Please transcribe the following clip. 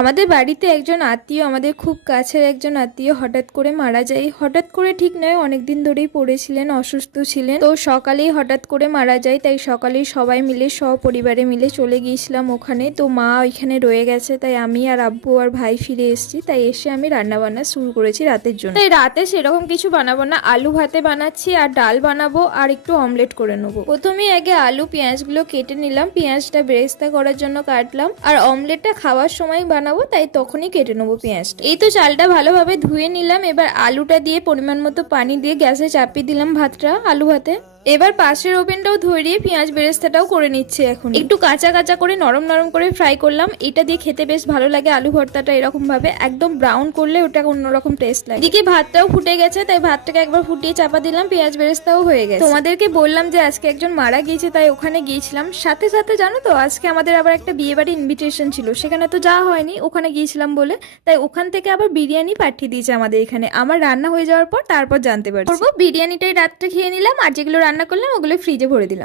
আমাদের বাড়িতে একজন আত্মীয়, আমাদের খুব কাছের একজন আত্মীয় হঠাৎ করে মারা যায়। হঠাৎ করে ঠিক নয়, অনেকদিন ধরেই পড়েছিলেন, অসুস্থ ছিলেন। তো সকালেই হঠাৎ করে মারা যায়, তাই সকালেই সবাই মিলে সপরিবারে মিলে চলে গিয়েছিলাম ওখানে। তো মা ওইখানে রয়ে গেছে, তাই আমি আর আব্বু আর ভাই ফিরে এসেছি। তাই এসে আমি রান্না বান্না শুরু করেছি রাতের জন্য। তাই রাতে সেরকম কিছু বানাবো না, আলু ভাতে বানাচ্ছি আর ডাল বানাবো আর একটু অমলেট করে নেবো। প্রথমেই আগে আলু পেঁয়াজগুলো কেটে নিলাম, পেঁয়াজটা বেরেস্তা করার জন্য কাটলাম, আর অমলেটটা খাওয়ার সময় বানাবো তাই তখনই কেটে নেবো পেঁয়াজটা। এই তো চালটা ভালোভাবে ধুয়ে নিলাম, এবার আলুটা দিয়ে পরিমাণ মতো পানি দিয়ে গ্যাসে চাপিয়ে দিলাম ভাতটা, আলু ভাতে। এবার পাশের ওভেনটাও ধরিয়ে পেঁয়াজ বেরেস্তাটাও করে নিচ্ছে। এখন একটু কাঁচা কাঁচা করে নরম নরম করে ফ্রাই করলাম। এটা দিয়ে খেতে বেশ ভালো লাগে আলু ভর্তাটা, এরকম ভাবে একদম ব্রাউন করলে ওটা অন্যরকম টেস্ট লাগে। এদিকে ভাতটাও ফুটে গেছে, তাই ভাতটাকে একবার ফুটিয়ে চাপা দিলাম, পেঁয়াজ বেরেস্তাও হয়ে গেছে। তোমাদেরকে বললাম যে আজকে একজন মারা গিয়েছে, তাই ওখানে গিয়েছিলাম। সাথে সাথে জানো তো আজকে আমাদের আবার একটা বিয়ে বাড়ি ইনভিটেশন ছিল, সেখানে তো যাওয়া হয়নি, ওখানে গিয়েছিলাম বলে। তাই ওখান থেকে আবার বিরিয়ানি পাঠিয়ে দিয়েছে আমাদের এখানে। আমার রান্না হয়ে যাওয়ার পর তারপর জানতে পারছি। বিরিয়ানিটাই রাত্রে খেয়ে নিলাম, আর যেগুলো রান্না করলাম ওগুলো ফ্রিজে ভরে দিলাম।